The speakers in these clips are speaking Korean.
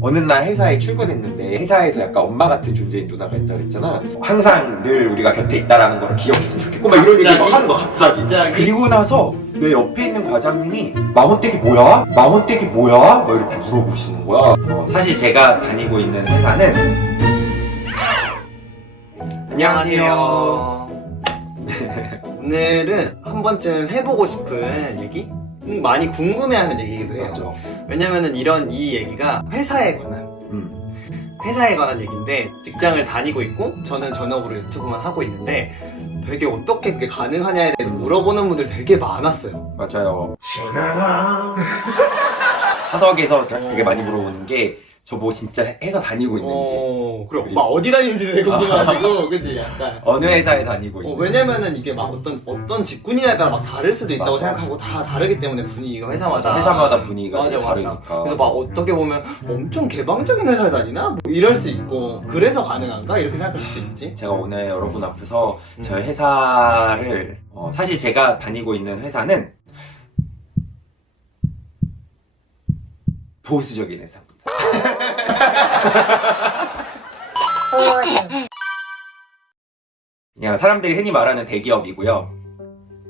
어느 날 회사에 출근했는데 회사에서 약간 엄마 같은 존재인 누나가 있다 그랬잖아. 항상 늘 우리가 곁에 있다라는 걸 기억했으면 좋겠고 막 이런 얘기 막 하는 거 갑자기. 그리고 나서 내 옆에 있는 과장님이 망원댁이 뭐야? 망원댁이 뭐야? 막 이렇게 물어보시는 거야. 사실 제가 다니고 있는 회사는 안녕하세요. 오늘은 한 번쯤 해보고 싶은 얘기? 많이 궁금해하는 얘기이기도 해요. 맞죠. 왜냐면은 이 얘기가 회사에 관한 얘기인데, 직장을 다니고 있고 저는 전업으로 유튜브만 하고 있는데 되게 어떻게 그게 가능하냐에 대해서 물어보는 분들 되게 많았어요. 맞아요. 사석에서 되게 많이 물어보는 게 저 뭐 진짜 회사 다니고 있는지, 그래. 막 어디 다니는지 되게 궁금해가지고, 그치? 약간. 어느 회사에 다니고 있는지. 왜냐면은 이게 막 어떤 직군이냐에 따라 막 다를 수도 있다고 맞아. 생각하고, 다 다르기 때문에 분위기가 회사마다. 회사마다 분위기가 맞아, 되게 맞아. 다르니까. 그래서 막 어떻게 보면 엄청 개방적인 회사에 다니나? 뭐 이럴 수 있고, 그래서 가능한가? 이렇게 생각할 수도 있지. 제가 오늘 여러분 앞에서 저희 회사를 사실 제가 다니고 있는 회사는 보수적인 회사입니다. 그냥 사람들이 흔히 말하는 대기업이고요.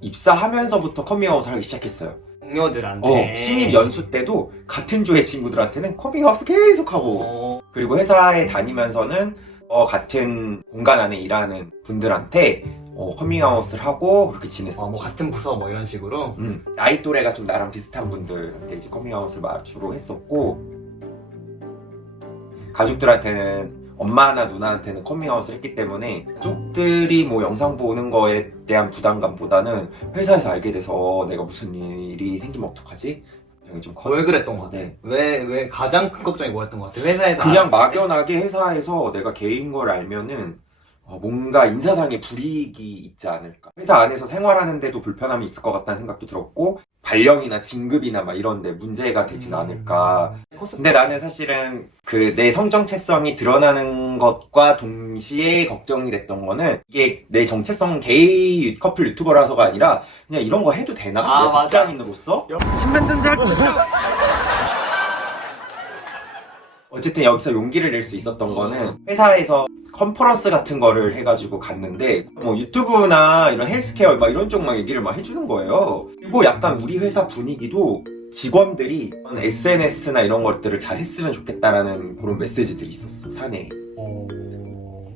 입사하면서부터 커밍아웃을 하기 시작했어요. 동료들한테. 신입 연수 때도 같은 조의 친구들한테는 커밍아웃을 계속하고, 그리고 회사에 다니면서는 같은 공간 안에 일하는 분들한테 커밍아웃을 하고 그렇게 지냈었죠. 뭐 같은 부서 뭐 이런 식으로. 나이 또래가 좀 나랑 비슷한 분들한테 이제 커밍아웃을 주로 했었고, 가족들한테는 엄마나 누나한테는 커밍아웃을 했기 때문에 가족들이 뭐 영상 보는 거에 대한 부담감보다는 회사에서 알게 돼서 내가 무슨 일이 생기면 어떡하지? 좀 왜 그랬던 것 같아? 네. 왜 가장 큰 걱정이 뭐였던 것 같아? 회사에서 그냥 알았을 때? 막연하게 회사에서 내가 개인 걸 알면은 뭔가 인사상의 불이익이 있지 않을까. 회사 안에서 생활하는데도 불편함이 있을 것 같다는 생각도 들었고, 발령이나 진급이나 막 이런데 문제가 되진 않을까. 근데 나는 사실은 내 성정체성이 드러나는 것과 동시에 걱정이 됐던 거는, 이게 내 정체성 게이 커플 유튜버라서가 아니라 그냥 이런 거 해도 되나? 맞아. 직장인으로서? 어쨌든 여기서 용기를 낼 수 있었던 거는, 회사에서 컨퍼런스 같은 거를 해가지고 갔는데 뭐 유튜브나 이런 헬스케어 막 이런 쪽 막 얘기를 막 해주는 거예요. 그리고 약간 우리 회사 분위기도 직원들이 SNS나 이런 것들을 잘 했으면 좋겠다라는 그런 메시지들이 있었어, 사내에.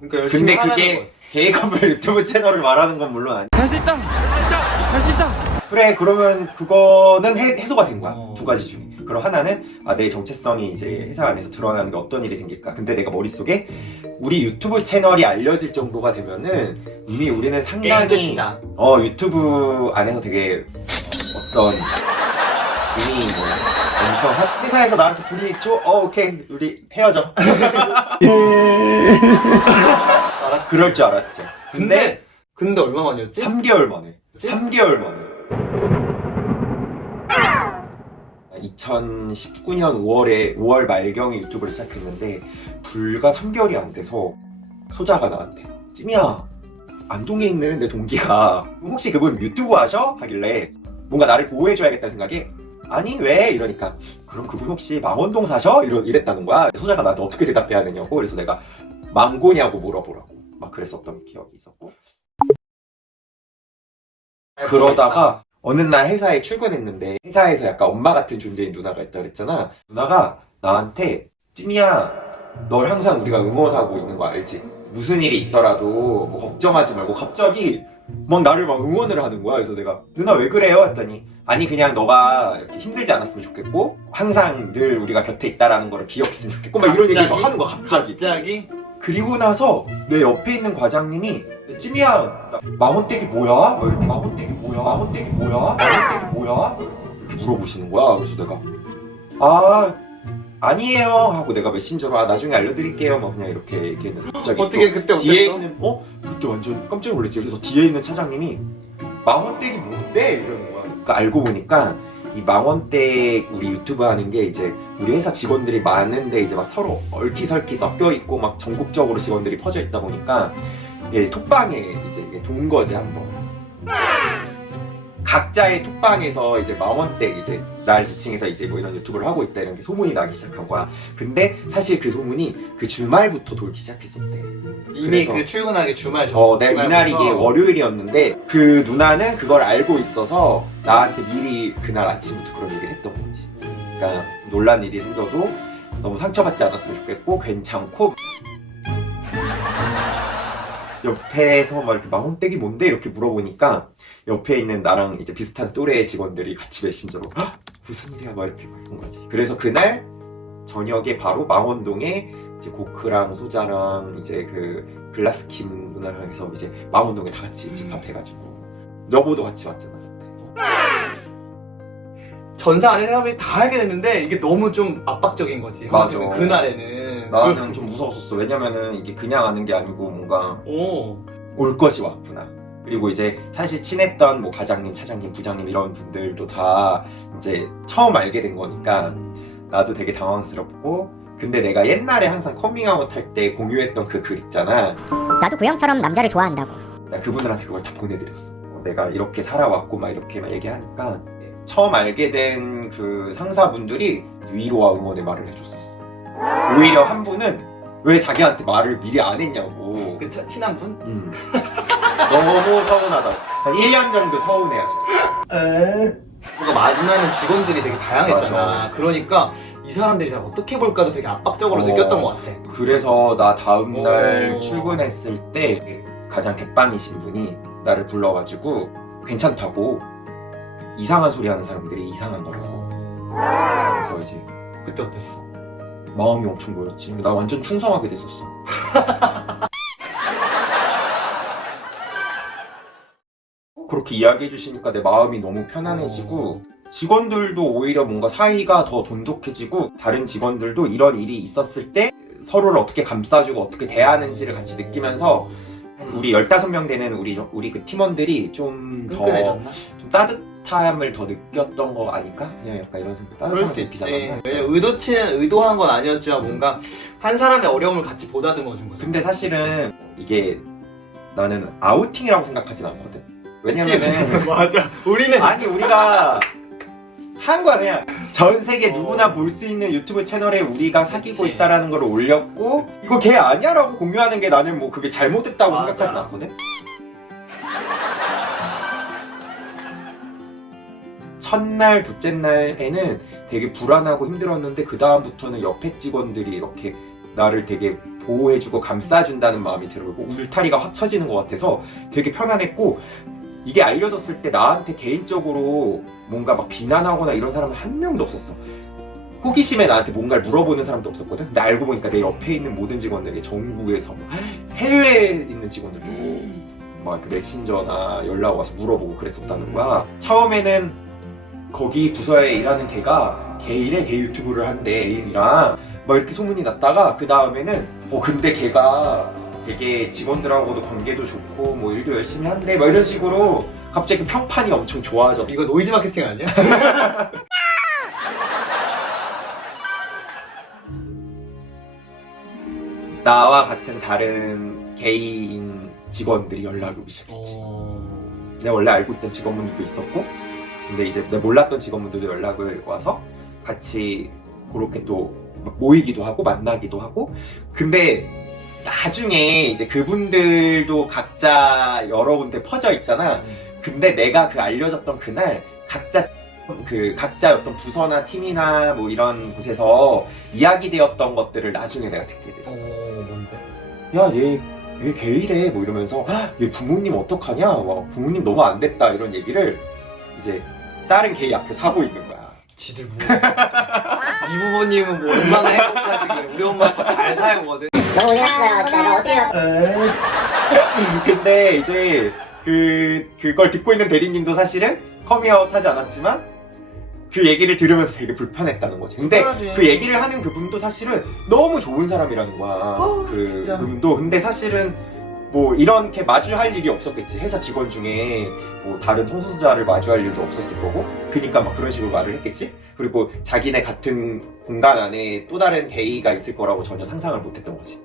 그러니까 열심히 근데 하라는 그게 거야. 게이 커플 유튜브 채널을 말하는 건 물론 아니야. 할 수 있다! 할 수 있다! 그래, 그러면 그거는 해소가 된 거야. 두 가지 중에. 그럼 하나는 내 정체성이 이제 회사 안에서 드러나는 게 어떤 일이 생길까. 근데 내가 머릿속에 우리 유튜브 채널이 알려질 정도가 되면은 이미 우리는 상당히 끝이다. 유튜브 안에서 되게 어떤 이미 뭐 엄청 회사에서 나한테 불이익 줘? 오케이, 우리 헤어져. 그럴 줄 알았죠. 근데 얼마 만이었지? 3개월 만에. 3개월 만에. 2019년 5월 말경에 유튜브를 시작했는데 불과 3개월이 안 돼서 소자가 나한테, 찜이야, 안동에 있는 내 동기가 혹시 그분 유튜브 하셔? 하길래 뭔가 나를 보호해줘야겠다는 생각에, 아니 왜? 이러니까 그럼 그분 혹시 망원동 사셔? 이랬다는 거야. 소자가 나한테 어떻게 대답해야 되냐고. 그래서 내가 망고냐고 물어보라고 막 그랬었던 기억이 있었고, 그러다가 어느 날 회사에 출근했는데 회사에서 약간 엄마 같은 존재인 누나가 있다 그랬잖아. 누나가 나한테, 찜이야, 널 항상 우리가 응원하고 있는 거 알지? 무슨 일이 있더라도 뭐 걱정하지 말고, 갑자기 막 나를 막 응원을 하는 거야. 그래서 내가, 누나 왜 그래요? 했더니, 아니 그냥 너가 이렇게 힘들지 않았으면 좋겠고 항상 늘 우리가 곁에 있다라는 걸 기억했으면 좋겠고 막 이런 얘기를 막 하는 거야, 갑자기. 그리고 나서 내 옆에 있는 과장님이, 찜이야, 망원댁이 뭐야? 막 이렇게, 망원댁이 뭐야? 망원댁이 뭐야? 망원댁이 뭐야? 이렇게 물어보시는 거야. 그래서 내가 아니에요 하고 내가 메신저로 나중에 알려드릴게요 막 그냥 이렇게 얘기했는데, 갑자기 어떻게 그때 뒤에 어땠어? 있는 그때 완전 깜짝 놀랐지. 그래서 뒤에 있는 차장님이 망원댁이 뭔데? 이러는 거야. 그러니까 알고 보니까 이 망원댁 우리 유튜브 하는 게 이제 우리 회사 직원들이 많은데 이제 막 서로 얽히설키 섞여 있고 막 전국적으로 직원들이 퍼져 있다 보니까 톡방에 이제 돈 거지 한번. 각자의 톡방에서 이제 망원댁 이제 날 지칭해서 이제 뭐 이런 유튜브를 하고 있다 이런 게 소문이 나기 시작한 거야. 근데 사실 그 소문이 그 주말부터 돌기 시작했었대. 이미 그래서- 그 출근하기 주말 전. 내가 이날이 이게 월요일이었는데 그 누나는 그걸 알고 있어서 나한테 미리 그날 아침부터 그런 얘기를 했던 거지. 그러니까 놀란 일이 생겨도 너무 상처받지 않았으면 좋겠고 괜찮고 옆에서 막 이렇게 망원댁이 뭔데 이렇게 물어보니까 옆에 있는 나랑 이제 비슷한 또래의 직원들이 같이 메신저로 "헉, 무슨 일이야 막 이렇게 한 거지. 그래서 그날 저녁에 바로 망원동에 이제 고크랑 소자랑 이제 그 글라스킴 누나랑 해서 이제 망원동에 다 같이 집합해가지고 여보도 같이 왔잖아. 전사 안에 사람들이 다 알게 됐는데 이게 너무 좀 압박적인 거지. 맞아. 그날에는. 나는 좀 무서웠었어. 왜냐면은 이게 그냥 아는 게 아니고 뭔가 오. 올 것이 왔구나. 그리고 이제 사실 친했던 뭐 과장님, 차장님, 부장님 이런 분들도 다 이제 처음 알게 된 거니까 나도 되게 당황스럽고. 근데 내가 옛날에 항상 커밍아웃 할 때 공유했던 그 글 있잖아. 나도 구형처럼 남자를 좋아한다고. 나 그분들한테 그걸 다 보내드렸어. 내가 이렇게 살아왔고 막 이렇게 막 얘기하니까 처음 알게 된 그 상사분들이 위로와 응원의 말을 해줬었어. 오히려 한 분은 왜 자기한테 말을 미리 안 했냐고. 그 친한 분? 너무 서운하다고. 한 1년 정도 서운해하셨어. 뭔가 만나는 직원들이 되게 다양했잖아. 맞아. 그러니까 이 사람들이 다 어떻게 볼까도 되게 압박적으로 느꼈던 것 같아. 그래서 나 다음날 오. 출근했을 때 가장 대빵이신 분이 나를 불러가지고 괜찮다고 이상한 소리 하는 사람들이 이상한 거라고. 그래서 이제 그때 어땠어? 마음이 엄청 놓였지. 나 완전 충성하게 됐었어. 그렇게 이야기해 주시니까 내 마음이 너무 편안해지고 직원들도 오히려 뭔가 사이가 더 돈독해지고 다른 직원들도 이런 일이 있었을 때 서로를 어떻게 감싸주고 어떻게 대하는지를 같이 느끼면서 우리 15명 되는 우리 그 팀원들이 좀 더 끈끈해졌나? 좀 따뜻함을 더 느꼈던 거 아닐까? 그냥 약간 이런 생각. 그럴 따뜻함을 수 느끼지 있지. 않았나? 왜냐면 의도한 건 아니었지만 뭔가 한 사람의 어려움을 같이 보다듬어 준 거죠. 근데 사실은 이게 나는 아우팅이라고 생각하진 않거든. 왜냐면은 맞아. 우리는 아니 우리가 한 거야 그냥 전 세계 누구나 볼 수 있는 유튜브 채널에 우리가 사귀고 그치. 있다라는 걸 올렸고 이거 걔 아니야라고 공유하는 게 나는 뭐 그게 잘못됐다고 맞아. 생각하진 않거든. 첫날 둘째 날에는 되게 불안하고 힘들었는데 그 다음부터는 옆에 직원들이 이렇게 나를 되게 보호해주고 감싸준다는 마음이 들고 울타리가 확 쳐지는 것 같아서 되게 편안했고 이게 알려졌을 때 나한테 개인적으로 뭔가 막 비난하거나 이런 사람은 한 명도 없었어. 호기심에 나한테 뭔가를 물어보는 사람도 없었거든. 근데 알고 보니까 내 옆에 있는 모든 직원들이 전국에서 뭐 해외에 있는 직원들도 막 메신저나 연락 와서 물어보고 그랬었다는 거야. 처음에는 거기 부서에 일하는 걔가 걔 유튜브를 한대 애인이랑 막 이렇게 소문이 났다가 그 다음에는 근데 걔가 되게 직원들하고도 관계도 좋고 뭐 일도 열심히 한대 막 이런 식으로 갑자기 평판이 엄청 좋아져. 이거 노이즈 마케팅 아니야? 나와 같은 다른 개인 직원들이 연락이 오기 시작했지. 내가 원래 알고 있던 직원분들도 있었고 근데 이제 내가 몰랐던 직원분들도 연락을 와서 같이 그렇게 또 모이기도 하고 만나기도 하고 근데 나중에 이제 그분들도 각자 여러 군데 퍼져 있잖아. 근데 내가 그 알려졌던 그날 각자 어떤 부서나 팀이나 뭐 이런 곳에서 이야기되었던 것들을 나중에 내가 듣게 됐어. 뭔데? 야, 얘 게이래 뭐 이러면서 얘 부모님 어떡하냐? 막 부모님 너무 안 됐다 이런 얘기를 이제 다른 게이 앞에서 하고 있는 거야. 지들 뭐? 네 부모님은 뭐 얼마나 행복하시길래 우리 엄마 아빠 잘 살거든. 너무 고생했어요. 진짜 나 어떻게 근데 이제 그걸 듣고 있는 대리님도 사실은 커밍아웃 하지 않았지만 그 얘기를 들으면서 되게 불편했다는 거지. 근데 그러지. 그 얘기를 하는 그분도 사실은 너무 좋은 사람이라는 거야. 진짜. 그분도. 근데 사실은 뭐 이렇게 마주할 일이 없었겠지. 회사 직원 중에 뭐 다른 성소수자를 마주할 일도 없었을 거고. 그니까 막 그런 식으로 말을 했겠지. 그리고 자기네 같은 공간 안에 또 다른 게이가 있을 거라고 전혀 상상을 못 했던 거지.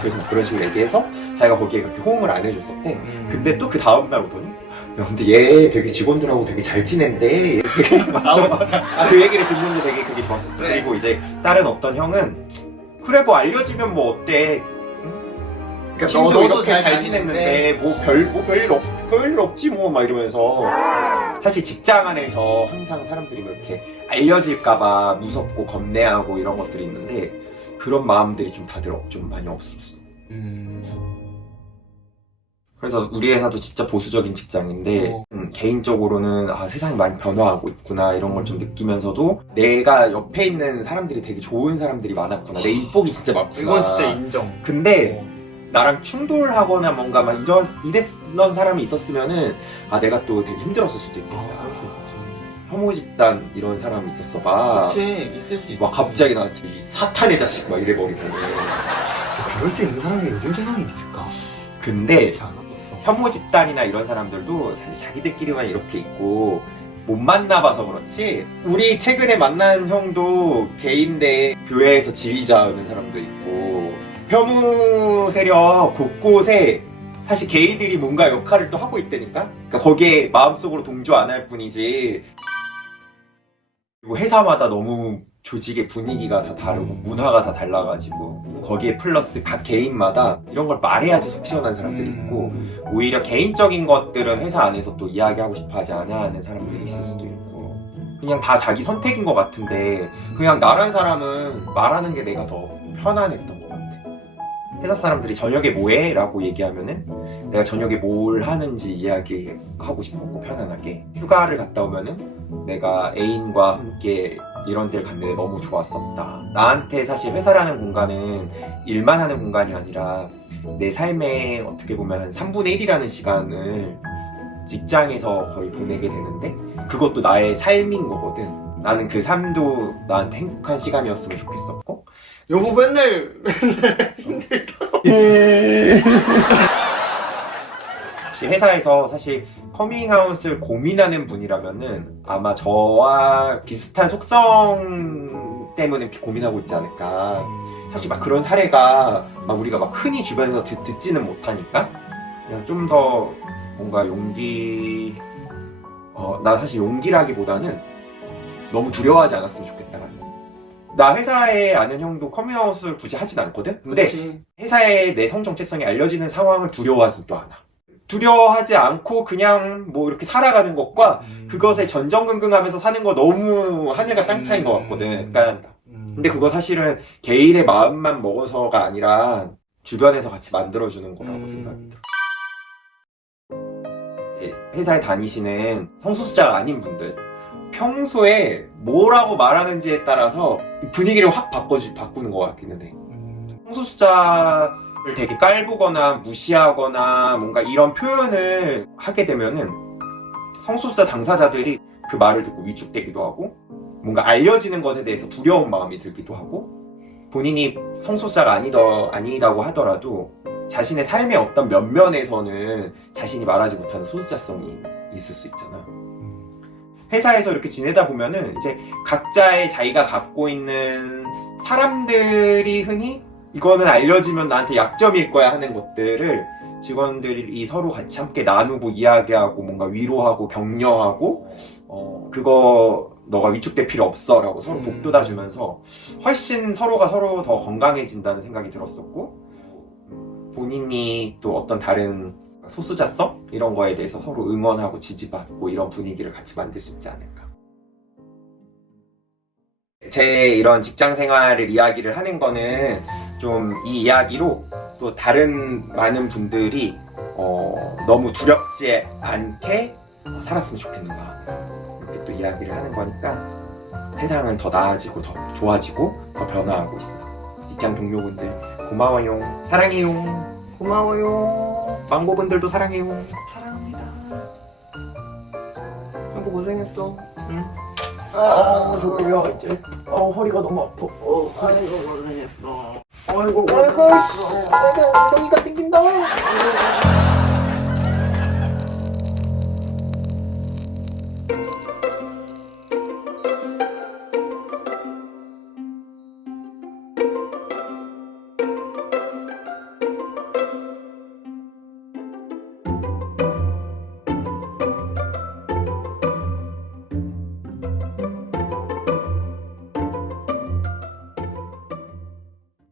그래서 막 그런 식으로 얘기해서 자기가 거기에 그렇게 호응을 안 해줬었대. 근데 또 그 다음날 오더니 야 근데 얘 되게 직원들하고 되게 잘 지낸대. 얘 되게 진짜. 그 얘기를 듣는데 되게 그게 좋았었어. 네. 그리고 이제 다른 어떤 형은 그래 뭐 알려지면 뭐 어때? 그러니까 너도 너도 이렇게 잘 잘 지냈는데 뭐 별일 없지 뭐 막 이러면서 사실 직장 안에서 항상 사람들이 뭐 이렇게 알려질까봐 무섭고 겁내하고 이런 것들이 있는데 그런 마음들이 좀 다들 좀 많이 없었어. 그래서 우리 회사도 진짜 보수적인 직장인데 개인적으로는 세상이 많이 변화하고 있구나 이런 걸 좀 느끼면서도 내가 옆에 있는 사람들이 되게 좋은 사람들이 많았구나. 내 인복이 진짜 많구나. 이건 진짜 인정. 근데 나랑 충돌하거나 뭔가 막 이랬던 사람이 있었으면은 내가 또 되게 힘들었을 수도 있겠다. 그럴 수 있지. 혐오 집단 이런 사람이 있었어 봐. 그치, 있을 수 있지. 막 갑자기 나한테 이 사탄의 자식 막 이래버리면. 그럴 수 있는 사람이 요즘 세상에 있을까? 근데 그렇지 않았어. 혐오 집단이나 이런 사람들도 사실 자기들끼리만 이렇게 있고 못 만나봐서 그렇지. 우리 최근에 만난 형도 게이인데 교회에서 지휘자 하는 사람도 있고 혐오 세력 곳곳에 사실 게이들이 뭔가 역할을 또 하고 있다니까. 그러니까 거기에 마음속으로 동조 안 할 뿐이지. 그리고 회사마다 너무 조직의 분위기가 다 다르고 문화가 다 달라가지고 거기에 플러스 각 개인마다 이런 걸 말해야지 속 시원한 사람들이 있고 오히려 개인적인 것들은 회사 안에서 또 이야기하고 싶어 하지 않아 하는 사람들이 있을 수도 있고 그냥 다 자기 선택인 것 같은데 그냥 나란 사람은 말하는 게 내가 더 편안했던 것 같아. 회사 사람들이 저녁에 뭐해? 라고 얘기하면은 내가 저녁에 뭘 하는지 이야기하고 싶었고 편안하게 휴가를 갔다 오면은 내가 애인과 함께 이런 데를 갔는데 너무 좋았었다. 나한테 사실 회사라는 공간은 일만 하는 공간이 아니라 내 삶에 어떻게 보면 한 3분의 1이라는 시간을 직장에서 거의 보내게 되는데 그것도 나의 삶인 거거든. 나는 그 삶도 나한테 행복한 시간이었으면 좋겠었고 여보 맨날 힘들다고. 혹시 회사에서 사실 커밍아웃을 고민하는 분이라면은 아마 저와 비슷한 속성 때문에 고민하고 있지 않을까. 사실 막 그런 사례가 막 우리가 막 흔히 주변에서 듣지는 못하니까 그냥 좀 더 뭔가 용기 나 사실 용기라기보다는 너무 두려워하지 않았으면 좋겠다라는 거. 나 회사에 아는 형도 커밍아웃을 굳이 하진 않거든? 근데 그치. 회사에 내 성 정체성이 알려지는 상황을 두려워하지도 않아. 두려워하지 않고 그냥 뭐 이렇게 살아가는 것과 그것에 전전긍긍하면서 사는 거 너무 하늘과 땅 차이인 것 같거든. 그러니까 근데 그거 사실은 개인의 마음만 먹어서가 아니라 주변에서 같이 만들어주는 거라고 생각이 들어. 회사에 다니시는 성소수자가 아닌 분들 평소에 뭐라고 말하는지에 따라서 분위기를 확 바꾸는 것 같기는 해. 성소수자를 되게 깔보거나 무시하거나 뭔가 이런 표현을 하게 되면은 성소수자 당사자들이 그 말을 듣고 위축되기도 하고 뭔가 알려지는 것에 대해서 두려운 마음이 들기도 하고 본인이 성소수자가 아니다고 하더라도 자신의 삶의 어떤 면면에서는 자신이 말하지 못하는 소수자성이 있을 수 있잖아. 회사에서 이렇게 지내다 보면은 이제 각자의 자기가 갖고 있는 사람들이 흔히 이거는 알려지면 나한테 약점일 거야 하는 것들을 직원들이 서로 같이 함께 나누고 이야기하고 뭔가 위로하고 격려하고 그거 너가 위축될 필요 없어 라고 서로 복돋아주면서 훨씬 서로가 서로 더 건강해진다는 생각이 들었었고 본인이 또 어떤 다른 소수자성? 이런 거에 대해서 서로 응원하고 지지받고 이런 분위기를 같이 만들 수 있지 않을까. 제 이런 직장 생활을 이야기를 하는 거는 좀 이 이야기로 또 다른 많은 분들이 너무 두렵지 않게 살았으면 좋겠는 마음 이렇게 또 이야기를 하는 거니까 세상은 더 나아지고 더 좋아지고 더 변화하고 있어. 직장 동료분들 고마워요. 사랑해요. 고마워요. 망고분들도 사랑해요. 사랑합니다. 여보 고생했어. 응? 졸려 이제. 허리가 너무 아파. 아이고 고생했어. 아이고 엉덩이가 땡긴다.